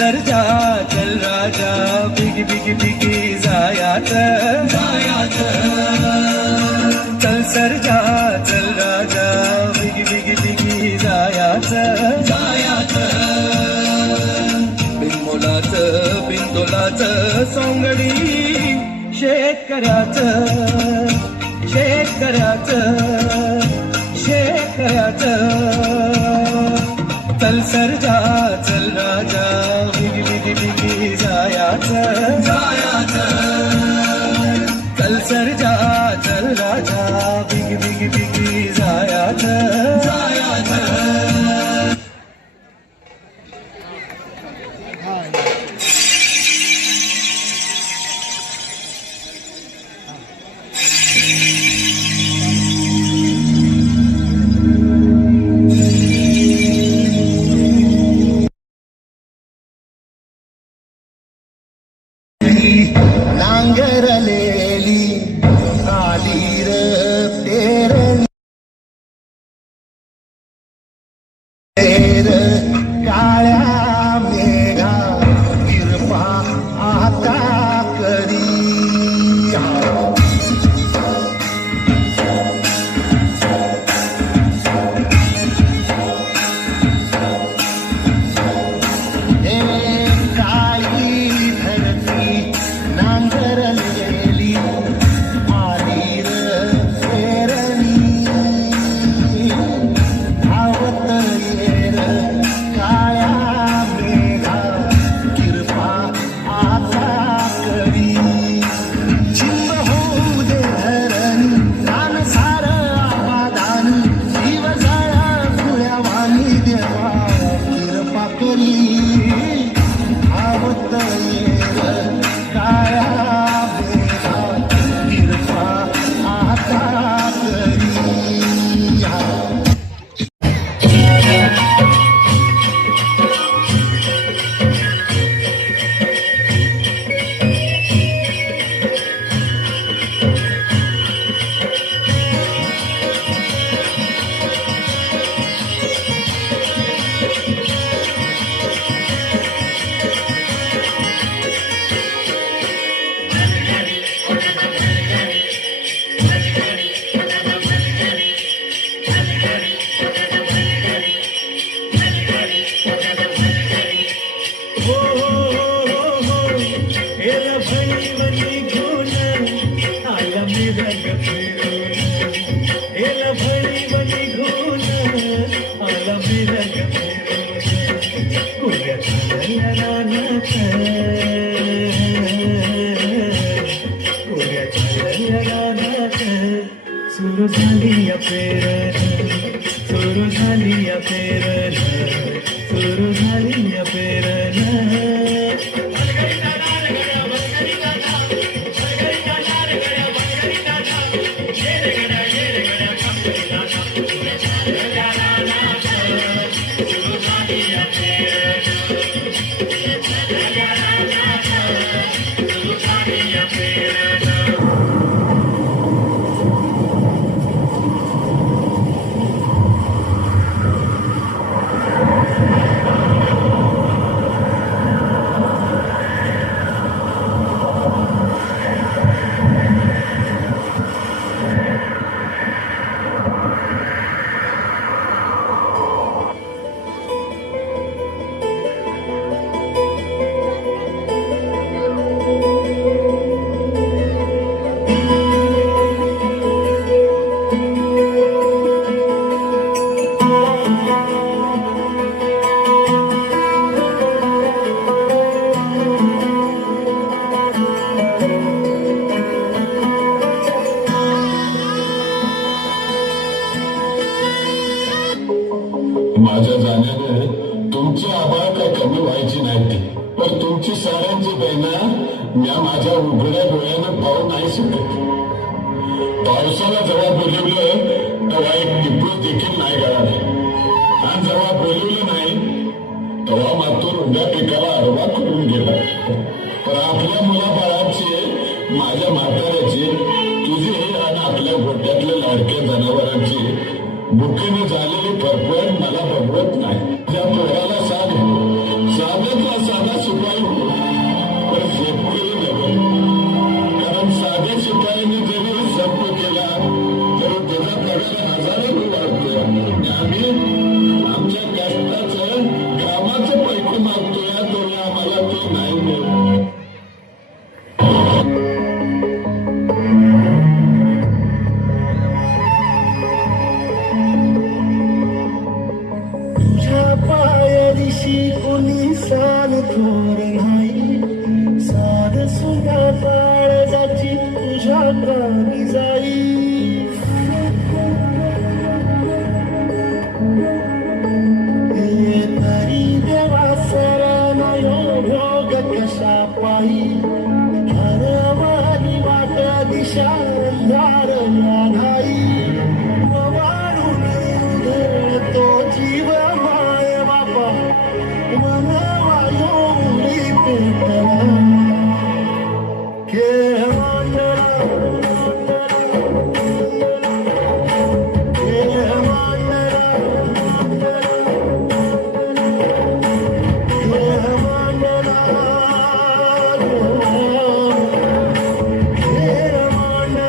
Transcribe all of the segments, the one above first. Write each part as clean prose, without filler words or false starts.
सरजा चल राजा बिगी बिगी बिगी जायाचं चल सरजा चल राजा बिगी बिगी बिगी जायाचं बिनमोलाचं बिनतोलाचं सोंगडी शेतकऱ्याचं चल सरजा चल राजा बिगी बिगी बिगी जायाचं चल सरजा चल राजा बिगी बिगी बिगी जायाचं नांगरलेली आली र पेरणी काळ्या मेघा किरपा आता करी सुरू झाली या पेरण सुरू झाली या पेरण सुरू झाली या पेरण माझ्या जाण्याने तुमची आभाळ काय कमी व्हायची नाही, पण तुमची साऱ्यांची बहिणा म्या माझ्या उघड्या डोळ्यानं पाहू नाही शकत. पावसाला जेव्हा बोलवलं तेव्हा एक टिपू देखील नाही गळाले, आणि जेव्हा बोलवलं नाही तेव्हा मातूर उभ्या पिकाला आडवा करून गेला. पण आपल्या मुलाबाळाची, माझ्या म्हाताऱ्याची, तुझी आणि आपल्या गोट्यातल्या लाडक्या जनावरांची भुकेने झालेली फरफड मला बघवत नाही. त्या पोराला सांग शाळेतला साधा शिपाई हो, पण शेतकरी नको. कारण साध्या शिपायाने जरी संप केला तरी त्याचा पगार हजारो वाढतो. आम्ही आमच्या कष्टाचं कामाचं पैसे मागतोय तरी आम्हाला ते नाही मिळत. तुझ्या पायरीशी कोणी साल थोर नाही, साध सुद्धा काळजाची तुझ्या कामी जाई. हे तरी देवा सराना यो भोग कशा पायी, हरवानी वाट दिशा अंधार नाही. वाढून उधळतो जीव माय बापा, मनवा योनी पेटला. खेळ मांडला, खेळ मांडला, खेळ मांडला, खेळ मांडला.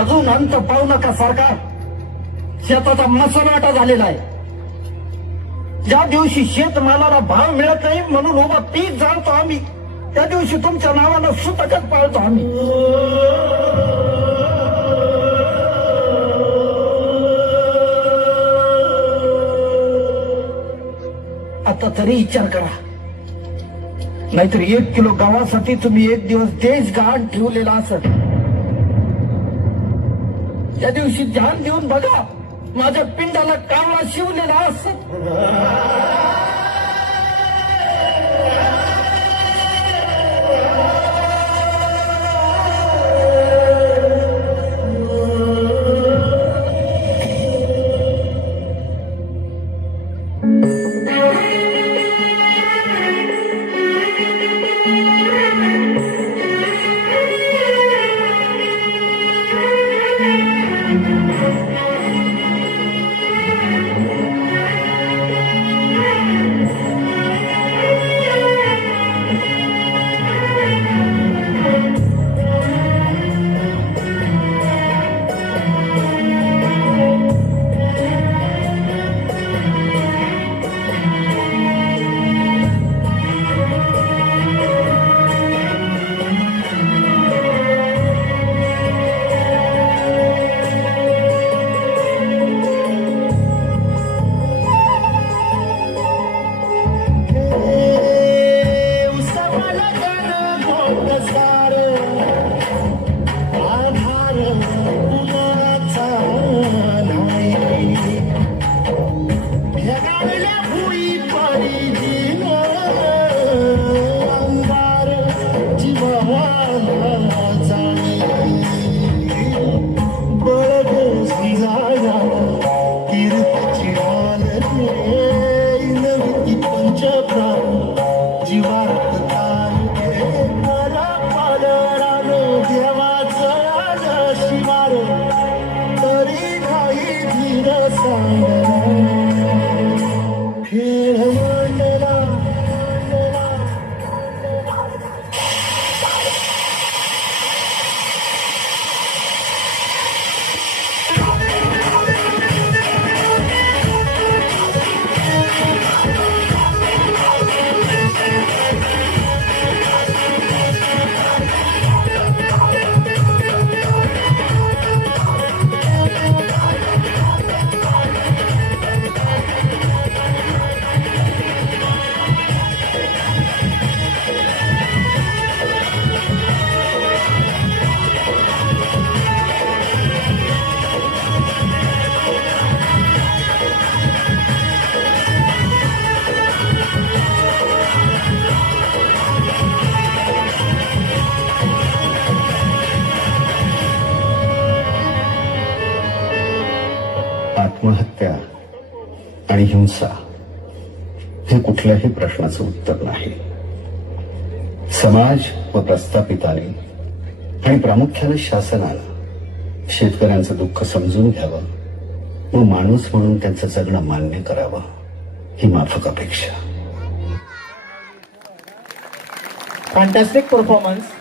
अजून अंत पाहू नका सरकार. शेताचा मसनाटा झालेला आहे. ज्या दिवशी शेतमालाला भाव मिळत नाही म्हणून उभा पीक जाणतो आम्ही, त्या दिवशी तुमच्या नावानं सुतकच पाळतो आम्ही. आता तरी विचार करा, नाहीतर 1 किलो गव्हासाठी तुम्ही 1 दिवस देश गहाण ठेवलेला असत. त्या दिवशी ध्यान देऊन बघा, माझ्या पिंडाला कावळा शिवलेला असत. आत्महत्या आणि हिंसा हे कुठल्याही प्रश्नाचं उत्तर नाही. समाज व प्रस्थापितांनी आणि प्रामुख्याने शासनानं शेतकऱ्यांचं दुःख समजून घ्यावं व माणूस म्हणून त्यांचं जगणं मान्य करावं ही माफक अपेक्षा. Fantastic performance.